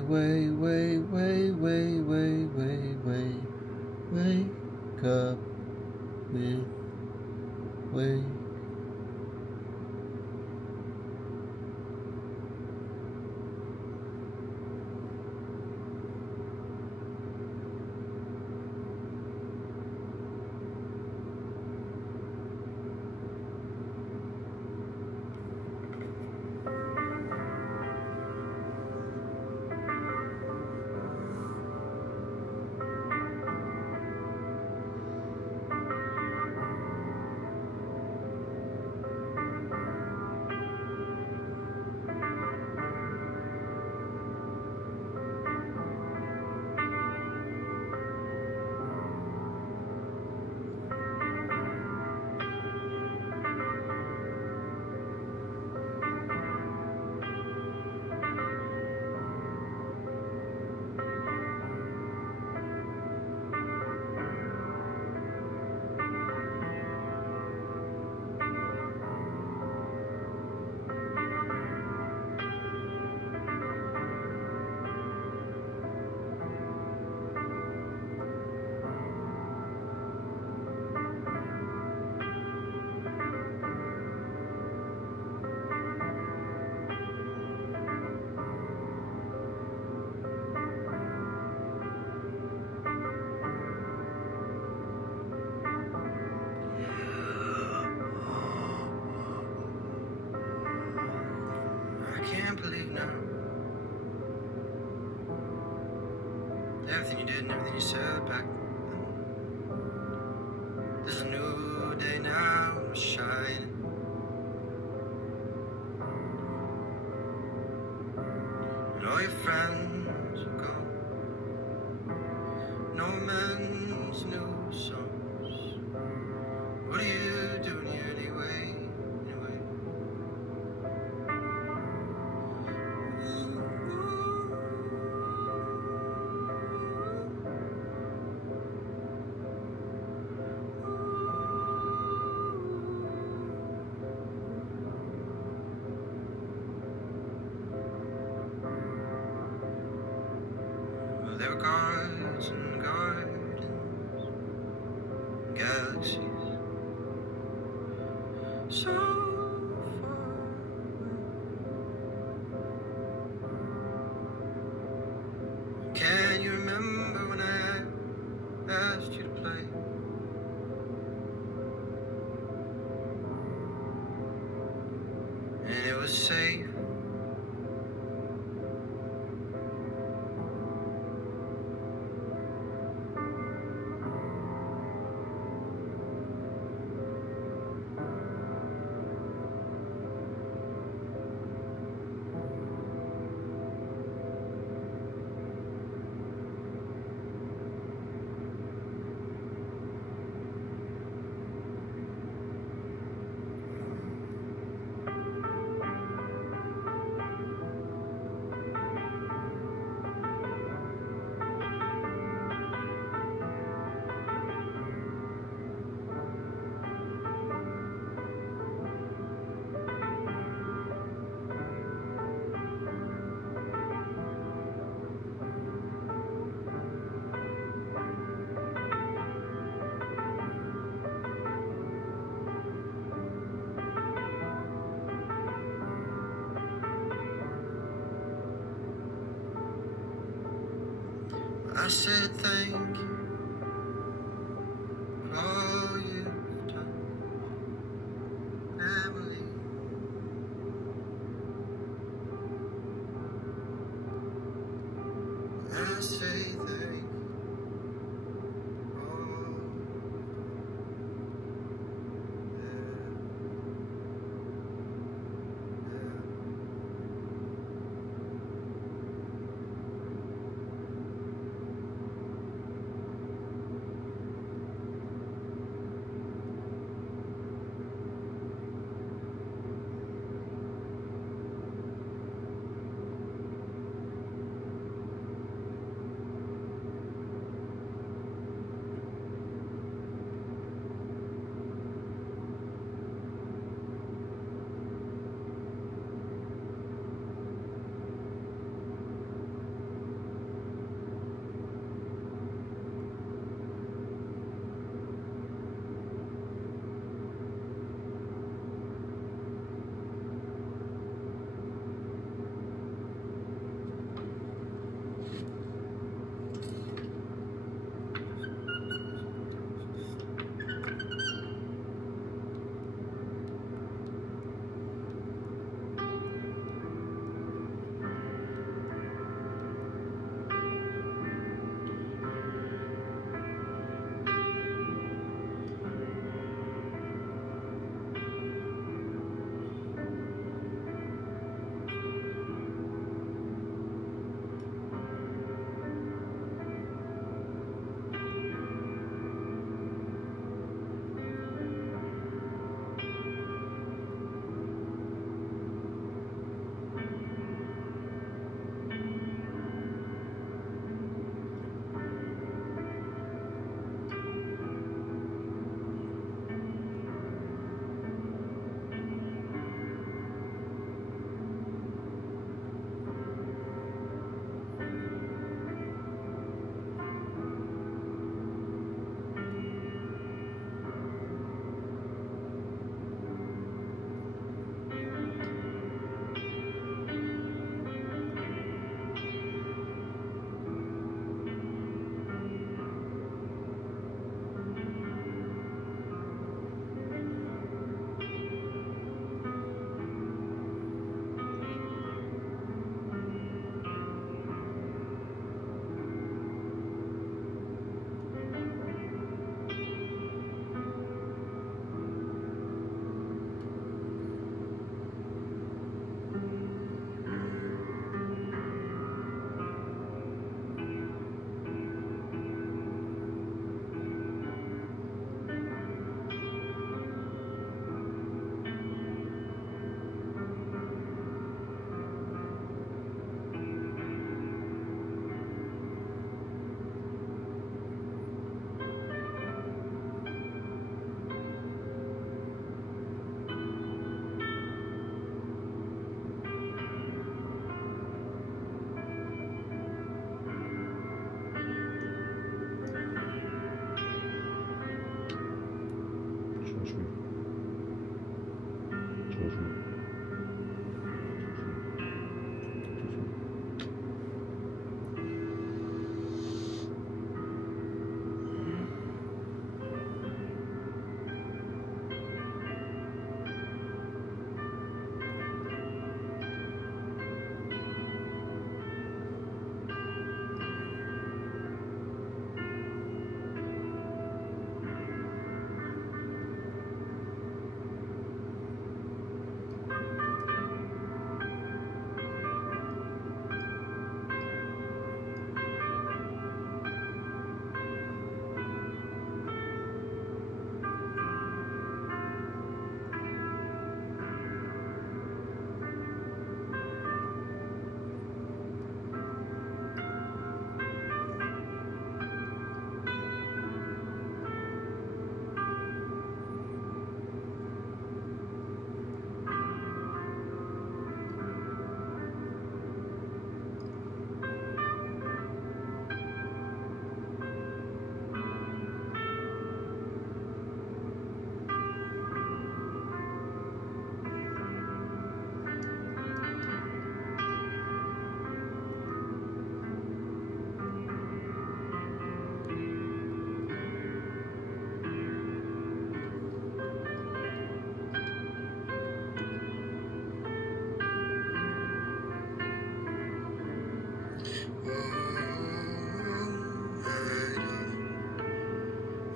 way, way, way, way, way, way, way, way, wake up with way. I can't believe now everything you did and everything you said back then. There's a new day now, and we're shining. And all your friends are gone. No men's new songs. What are you doing here anyway? Well, there were gardens and gardens, galaxies so far away. Can you remember when I asked you to play? And it was safe. I said thank you for all you've done, Emily. I say thank you for all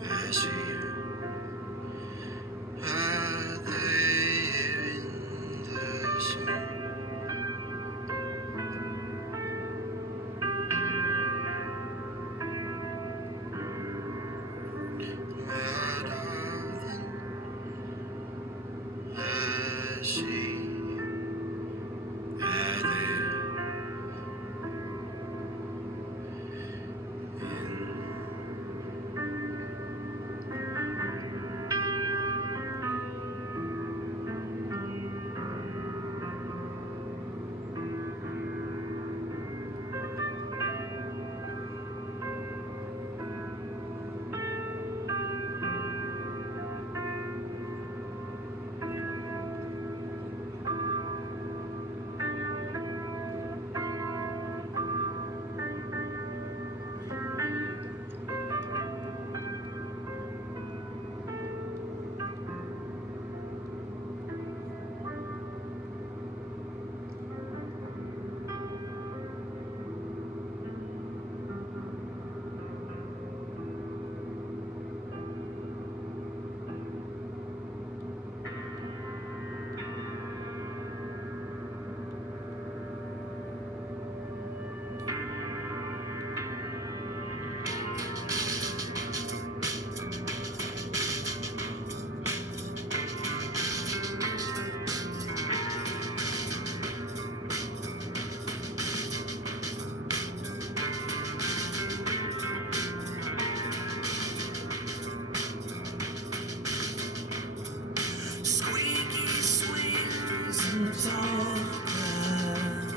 I see you out there in the sun. I see out there squeaky swings and tall grass,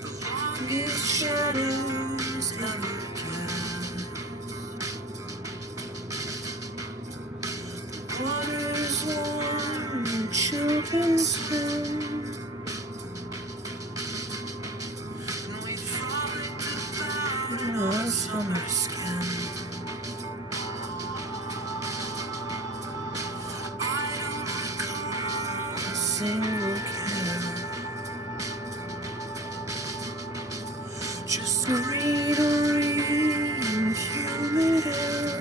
the longest shadows ever cast. Water's warm in children's skin, and we frolicked about in our summer skin. I don't recall a single care, just greenery and humid air.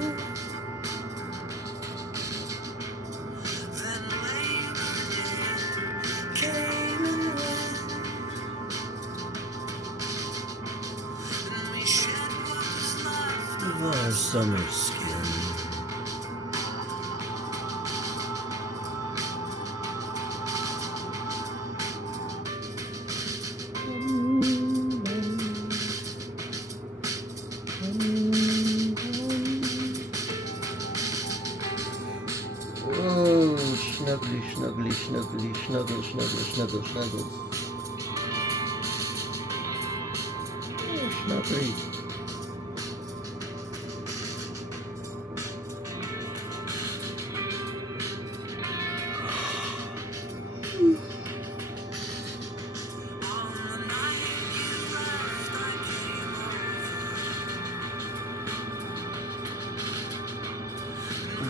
Then Labor Day came and went, and we shed what was left of our summer skin. Oh, snuggly, snuggly, snuggly, snuggle, snuggle, snuggle, snuggle. Oh, snuggly.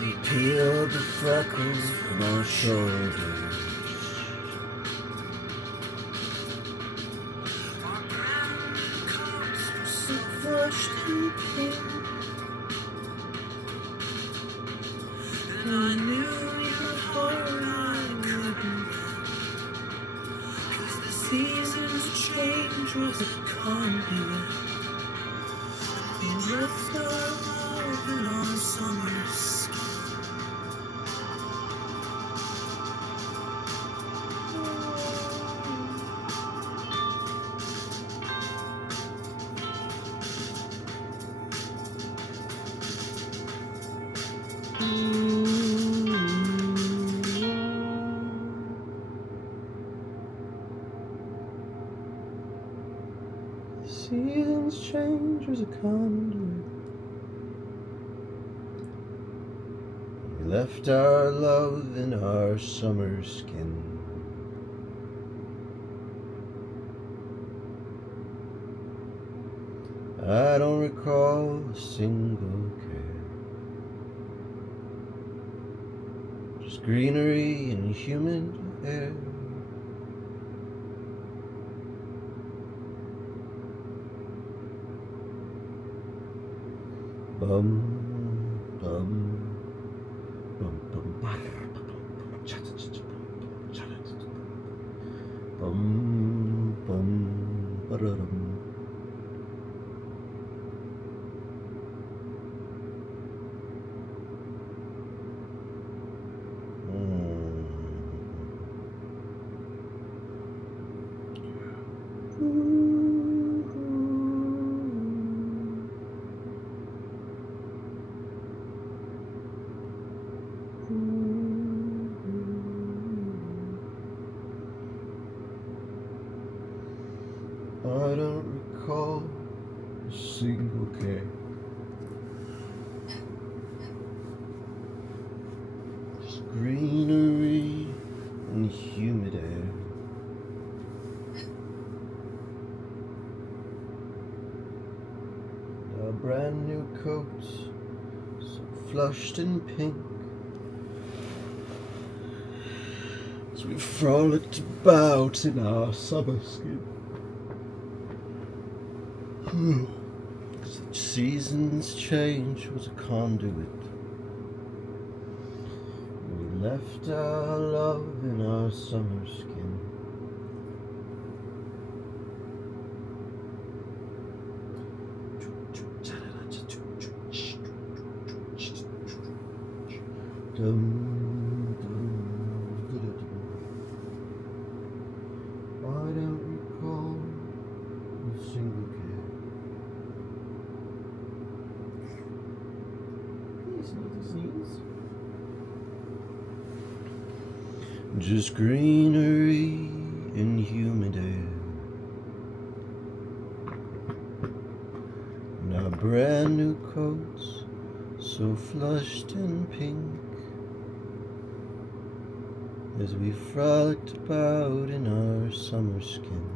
We peeled the freckles from our shoulders. Our brown coats were so flushed and pink, and I knew your heart I couldn't, 'cause the seasons change with a conduit. We left our love in our summer skin. Seasons change as a conduit. We left our love in our summer skin. I don't recall a single care, just greenery and humid air. Bum bum bum bum bum bum ba-da-dum. I don't recall a single care. Just greenery and humid air. Our brand new coats, so flushed in pink, as we frolicked about in our summer skin. Such seasons change was a conduit. We left our love in our summer skin. I don't recall a single care. Just greenery and humid air. And our brand new coats, so flushed in pink, as we frolicked about in our summer skin.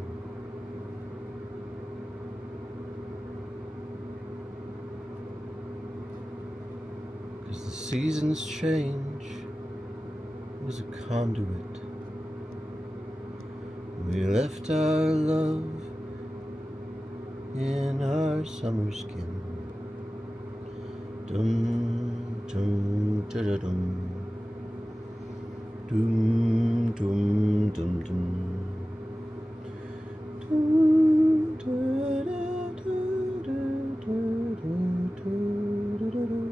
Cause the seasons change was a conduit. We left our love in our summer skin. Dum dum da da dum. Dum dum dum dum. Dum da da da da da da da da da.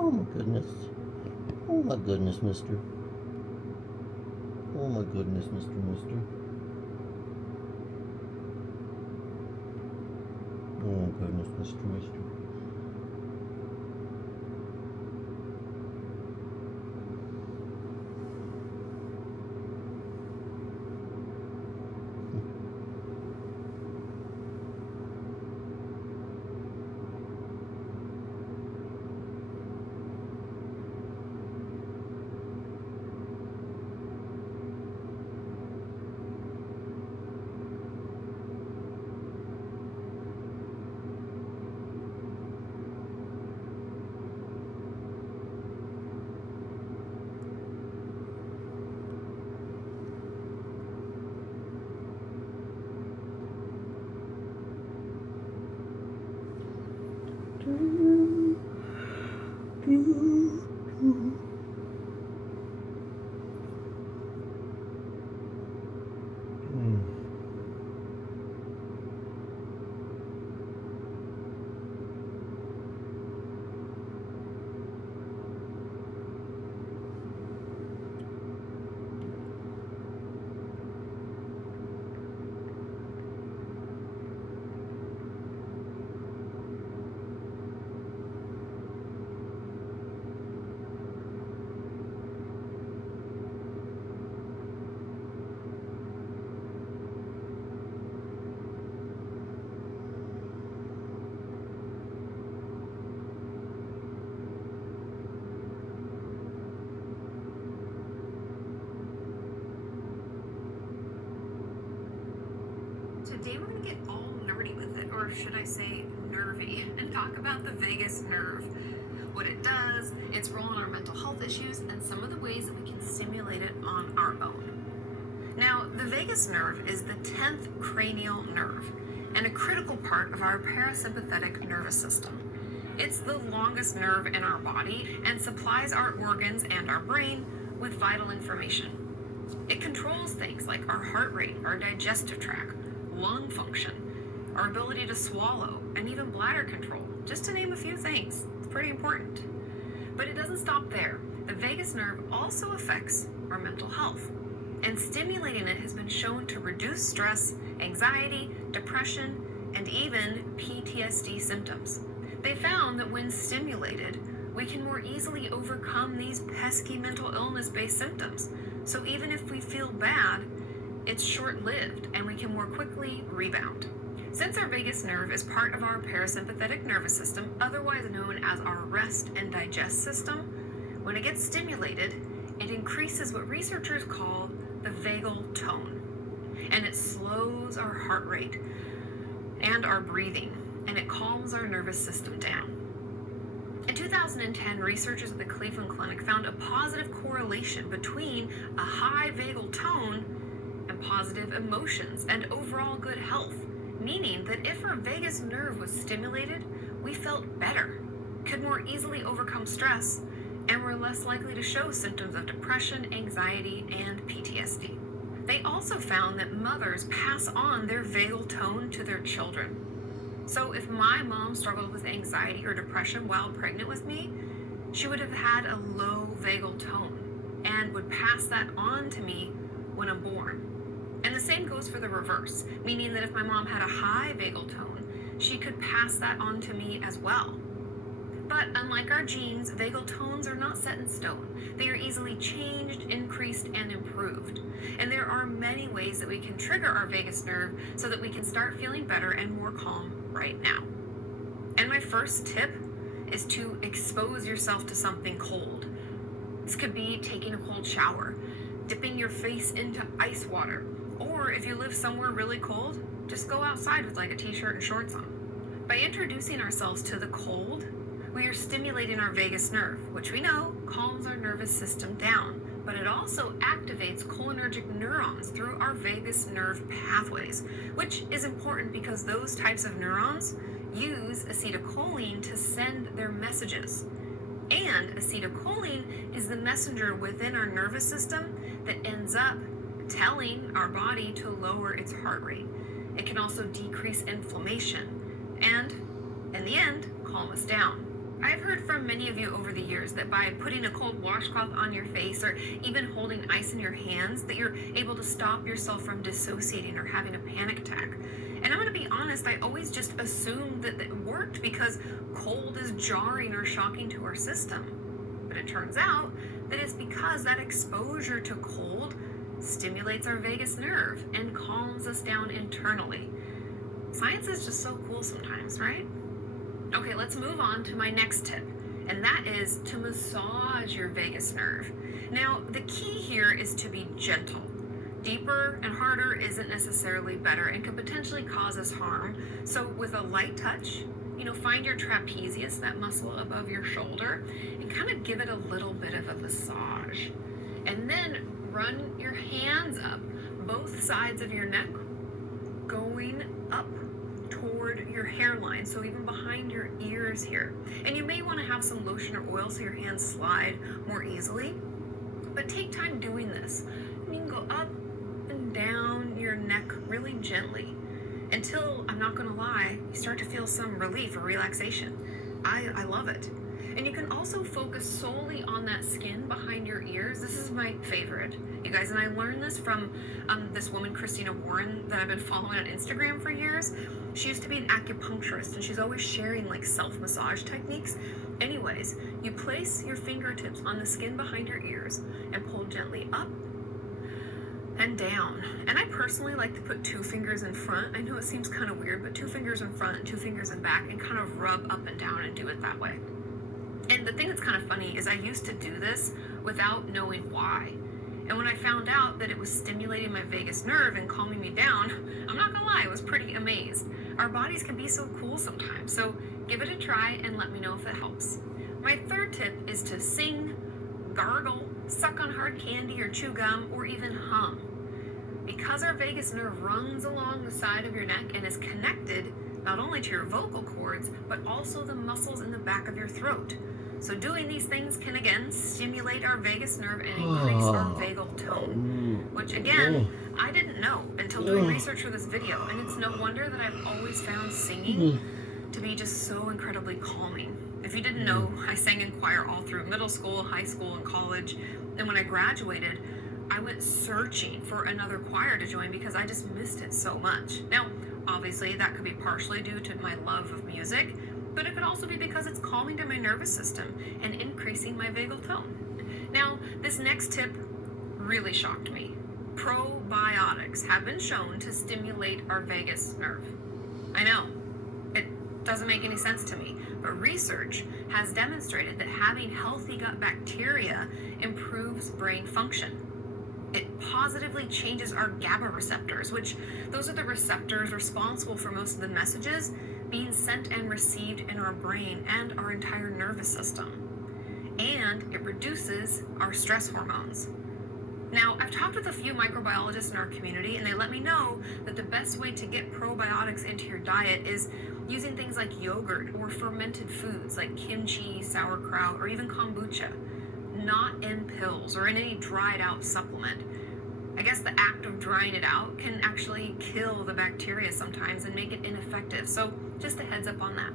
Oh my goodness. Oh my goodness, mister. Oh my goodness, mister. Oh my goodness, mister. or should I say nervy, and talk about the vagus nerve. What it does, its role in our mental health issues, and some of the ways that we can stimulate it on our own. Now, the vagus nerve is the 10th cranial nerve and a critical part of our parasympathetic nervous system. It's the longest nerve in our body and supplies our organs and our brain with vital information. It controls things like our heart rate, our digestive tract, lung function, our ability to swallow, and even bladder control, just to name a few things. It's pretty important. But it doesn't stop there. The vagus nerve also affects our mental health, and stimulating it has been shown to reduce stress, anxiety, depression, and even PTSD symptoms. They found that when stimulated, we can more easily overcome these pesky mental illness-based symptoms. So even if we feel bad, it's short-lived and we can more quickly rebound. Since our vagus nerve is part of our parasympathetic nervous system, otherwise known as our rest and digest system, when it gets stimulated, it increases what researchers call the vagal tone. And it slows our heart rate and our breathing, and it calms our nervous system down. In 2010, researchers at the Cleveland Clinic found a positive correlation between a high vagal tone and positive emotions and overall good health, meaning that if our vagus nerve was stimulated, we felt better, could more easily overcome stress, and were less likely to show symptoms of depression, anxiety, and PTSD. They also found that mothers pass on their vagal tone to their children. So if my mom struggled with anxiety or depression while pregnant with me, she would have had a low vagal tone and would pass that on to me when I'm born. And the same goes for the reverse, meaning that if my mom had a high vagal tone, she could pass that on to me as well. But unlike our genes, vagal tones are not set in stone. They are easily changed, increased, and improved. And there are many ways that we can trigger our vagus nerve so that we can start feeling better and more calm right now. And my first tip is to expose yourself to something cold. This could be taking a cold shower, dipping your face into ice water, or if you live somewhere really cold, just go outside with like a t-shirt and shorts on. By introducing ourselves to the cold, we are stimulating our vagus nerve, which we know calms our nervous system down, but it also activates cholinergic neurons through our vagus nerve pathways, which is important because those types of neurons use acetylcholine to send their messages. And acetylcholine is the messenger within our nervous system that ends up telling our body to lower its heart rate. It can also decrease inflammation and, in the end, calm us down. I've heard from many of you over the years that by putting a cold washcloth on your face or even holding ice in your hands, that you're able to stop yourself from dissociating or having a panic attack. And I'm going to be honest, I always just assumed that it worked because cold is jarring or shocking to our system. But it turns out that it's because that exposure to cold stimulates our vagus nerve and calms us down internally. Science is just so cool sometimes, right? Okay, let's move on to my next tip, and that is to massage your vagus nerve. Now, the key here is to be gentle. Deeper and harder isn't necessarily better and could potentially cause us harm. So with a light touch, find your trapezius, that muscle above your shoulder, and kind of give it a little bit of a massage. And then run your hands up both sides of your neck, going up toward your hairline, so even behind your ears here. And you may want to have some lotion or oil so your hands slide more easily, but take time doing this. You can go up and down your neck really gently until, I'm not going to lie, you start to feel some relief or relaxation. I love it. And you can also focus solely on that skin behind your ears. This is my favorite, you guys, and I learned this from this woman, Christina Warren, that I've been following on Instagram for years. She used to be an acupuncturist, and she's always sharing like self-massage techniques. Anyways, you place your fingertips on the skin behind your ears and pull gently up and down. And I personally like to put 2 fingers in front. I know it seems kind of weird, but 2 fingers in front and 2 fingers in back, and kind of rub up and down and do it that way. And the thing that's kind of funny is I used to do this without knowing why. And when I found out that it was stimulating my vagus nerve and calming me down, I'm not gonna lie, I was pretty amazed. Our bodies can be so cool sometimes, so give it a try and let me know if it helps. My third tip is to sing, gargle, suck on hard candy or chew gum, or even hum. Because our vagus nerve runs along the side of your neck and is connected not only to your vocal cords, but also the muscles in the back of your throat. So doing these things can again stimulate our vagus nerve and increase our vagal tone, which again, I didn't know until doing research for this video, and it's no wonder that I've always found singing to be just so incredibly calming. If you didn't know, I sang in choir all through middle school, high school, and college, and when I graduated, I went searching for another choir to join because I just missed it so much. Now, obviously, that could be partially due to my love of music, but it could also be because it's calming to my nervous system and increasing my vagal tone. Now, this next tip really shocked me. Probiotics have been shown to stimulate our vagus nerve. I know, it doesn't make any sense to me, but research has demonstrated that having healthy gut bacteria improves brain function. It positively changes our GABA receptors, which those are the receptors responsible for most of the messages being sent and received in our brain and our entire nervous system. And it reduces our stress hormones. Now, I've talked with a few microbiologists in our community, and they let me know that the best way to get probiotics into your diet is using things like yogurt or fermented foods like kimchi, sauerkraut, or even kombucha, not in pills or in any dried out supplement. I guess the act of drying it out can actually kill the bacteria sometimes and make it ineffective, so just a heads up on that.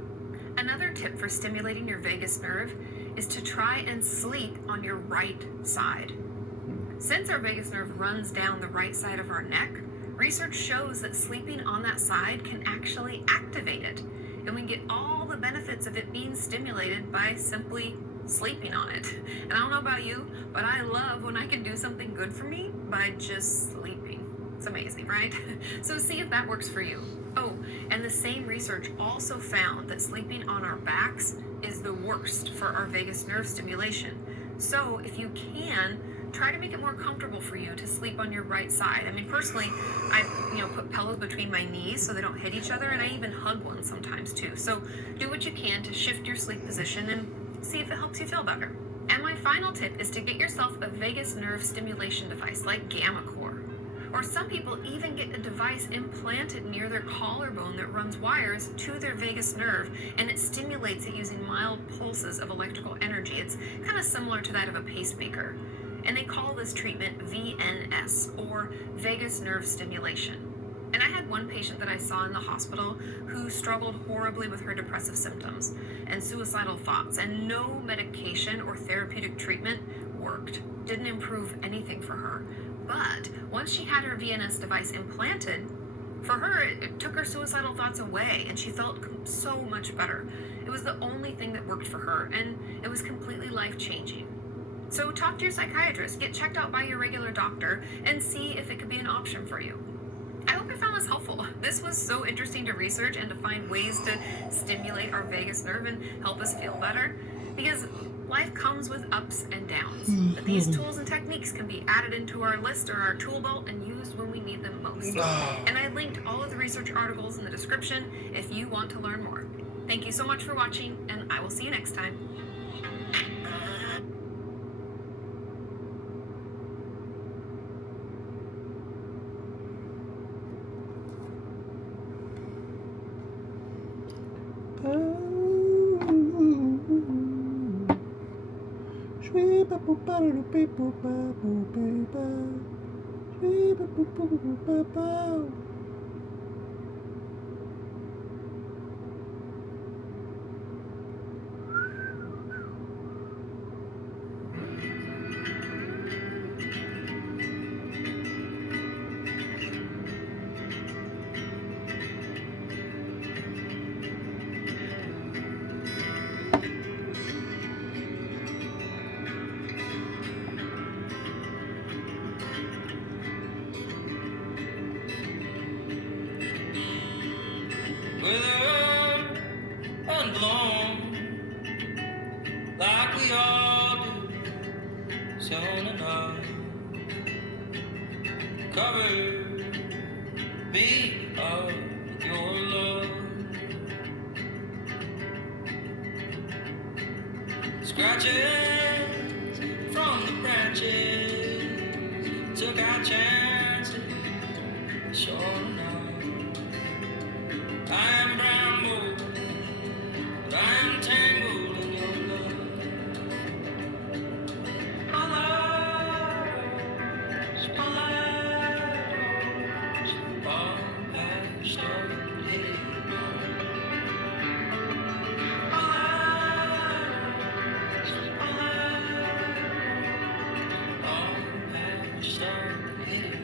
Another tip for stimulating your vagus nerve is to try and sleep on your right side. Since our vagus nerve runs down the right side of our neck, research shows that sleeping on that side can actually activate it, and we get all the benefits of it being stimulated by simply sleeping on it. And I don't know about you, but I love when I can do something good for me by just sleeping. It's amazing, right? So see if that works for you. Oh, and the same research also found that sleeping on our backs is the worst for our vagus nerve stimulation. So if you can, try to make it more comfortable for you to sleep on your right side. I mean, personally, I put pillows between my knees so they don't hit each other, and I even hug one sometimes too. So do what you can to shift your sleep position and see if it helps you feel better. And my final tip is to get yourself a vagus nerve stimulation device like GammaCore. Or some people even get a device implanted near their collarbone that runs wires to their vagus nerve, and it stimulates it using mild pulses of electrical energy. It's kind of similar to that of a pacemaker. And they call this treatment VNS, or vagus nerve stimulation. And I had one patient that I saw in the hospital who struggled horribly with her depressive symptoms and suicidal thoughts, and no medication or therapeutic treatment worked. Didn't improve anything for her. But once she had her VNS device implanted, for her, it took her suicidal thoughts away, and she felt so much better. It was the only thing that worked for her, and it was completely life-changing. So talk to your psychiatrist, get checked out by your regular doctor, and see if it could be an option for you. I hope you found this helpful. This was so interesting to research and to find ways to stimulate our vagus nerve and help us feel better, because life comes with ups and downs. But these tools and techniques can be added into our list or our tool belt and used when we need them most. And I linked all of the research articles in the description if you want to learn more. Thank you so much for watching, and I will see you next time. Whether unblown, like we all do, soon enough. Cover me up with your love. Scratches from the branches, took our chances, sure enough. I'm bramble, but I'm tangled in your love. Alas, alas, all patched up, hidden. Alas, alas, all patched up, hidden.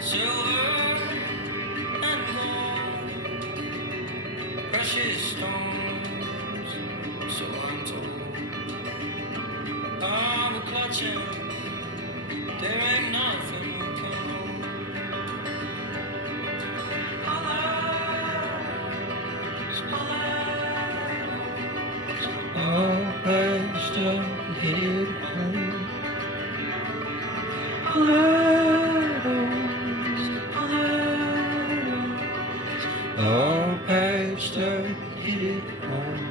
Silver and gold, precious stones, so I'm told. Oh, we're clutching, there ain't nothing we can hold. Alas, alas, all patched up, headed home. All patched up, headed home.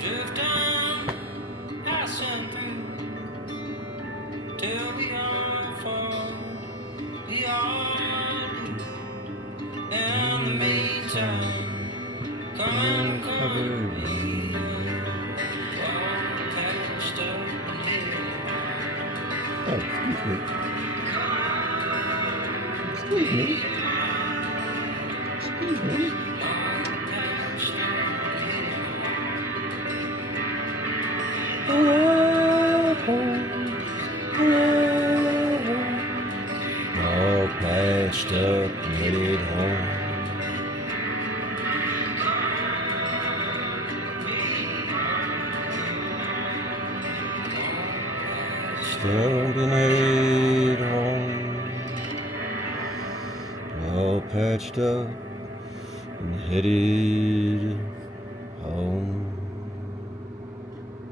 Drifting, passing through, till we all fall, we all do. In the meantime, come and cover me. All patched up and hidden. Oh, excuse me. Excuse me. All patched up and hidden. All patched up and headed home. Patched up and headed home. All patched up and headed